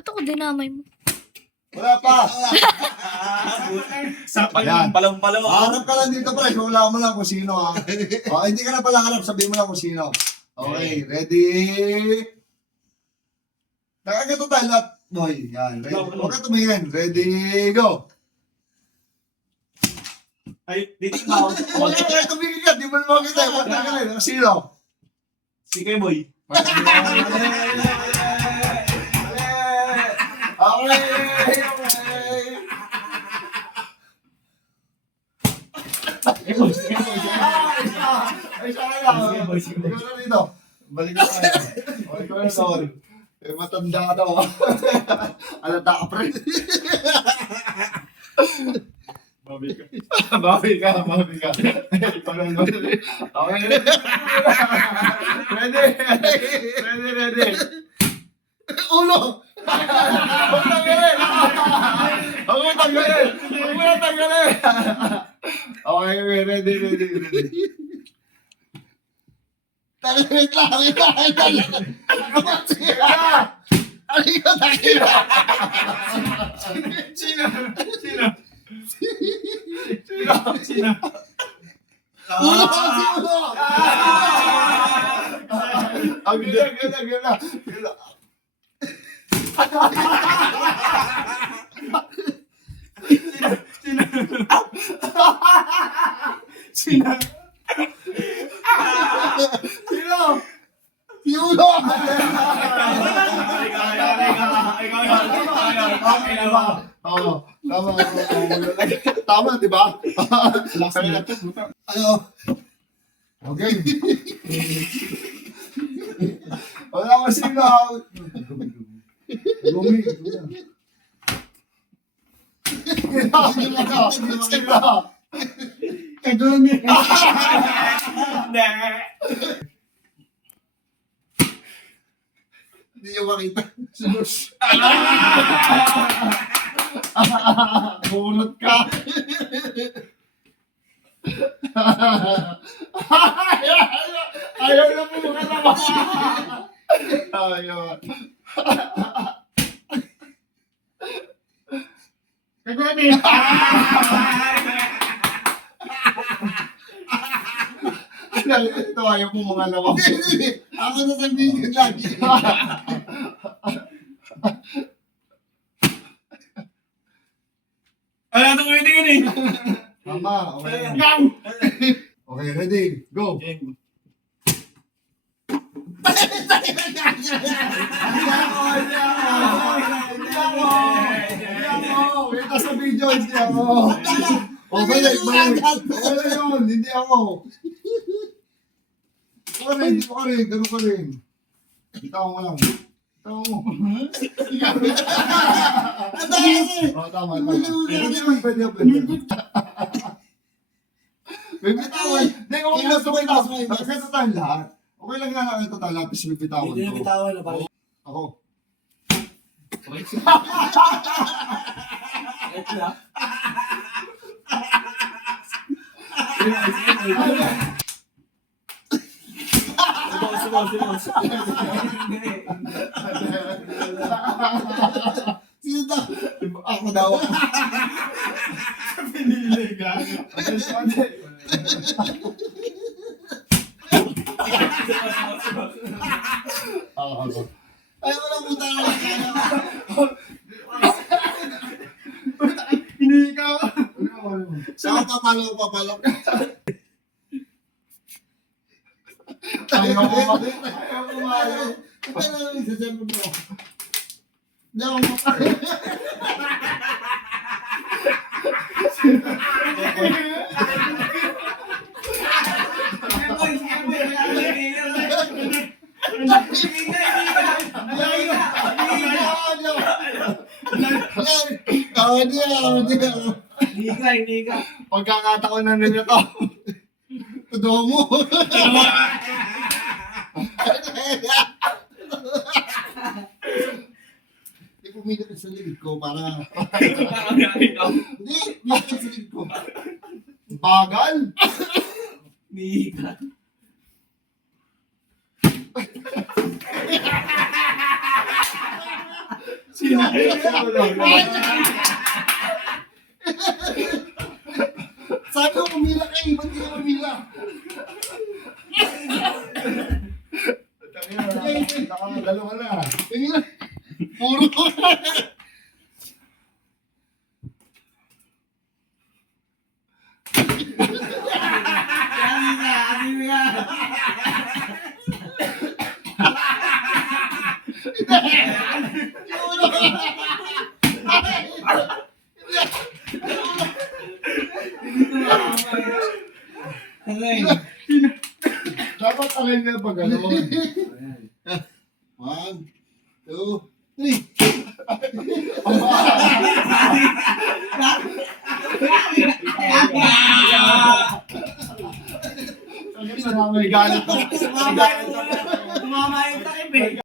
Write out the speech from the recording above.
Ba't ako dinamay mo? Wala pa. Sa Yan. palang-palaw. Harap ka lang dito, pre. Wala mo lang kung sino, ha? Hindi ka na pala harap. Sabihin mo lang kung sino. Okay, ready? Nakagato tayo lahat, boy. Yan, ready. Huwag ka tumingin. Ready, go. Ay, titignan ako. Huwag ka tumingin ka. Di mo naman kita. Huwag ka rin. Sino? Si Keboy. Ay, siya kaya. Ikaw na dito. Balik na tayo. Okay, ikaw na doon. Eh, matanda ka daw. Alata ka, pre. Bawi ka. Ikaw na doon. Okay. Ready. Ulo! Huwag tanggalin! Huwag mo tanggalin! Okay, ready. Wait lang. Sino? Ulo! Ang ganda. Sino? Yung ulo! Oo, tama, di ba? Ano? Okay. Wala ko sino. Lumi. Kagumi. Hindi nyo makita. Bunot ka. Ayaw na po mga naman. Ayaw. Kagumi. Ito ayaw po mga naman. Ako na sabihin lagi. Wala nang wedding eh. Tama. Okay. Gang! Okay, ready. Go. Ito sa video, hindi ako. O, balik. Wala yun, hindi ako. Ganun ka rin. Itaw mo lang. Itaw mo. Tama. Hindi naman pwede. May bitawan. Hindi, okay lang sa bitawan. Nakakita tayong lahat. Okay lang nga nakakita tayo lahat. Tapos may bitawan Hindi na ko. bitawan na parang. Ako. Ito na. Sino daw? Ako daw. Pinili ka. Ako. Ay, walang puta na lang kaya. Hindi ka. Saan papalo? Ayaw ko ba? Ayaw ko maayaw. Ito na lang sa cellphone mo. Hindi ako Hindi ka. Pagkakataon na nila to. Tudo mo. Hindi pumili ka sa lilig ko para... Hindi, pumili ka sa lilig ko. Bagal. Hindi ka. Sabi ko, umila kayo. Ba't kayo umila? Dalawa na. Umila. Puro. Dapat akin nga pag ano. 1, 2, 3. Ang galit mo. Tumama yung takip eh.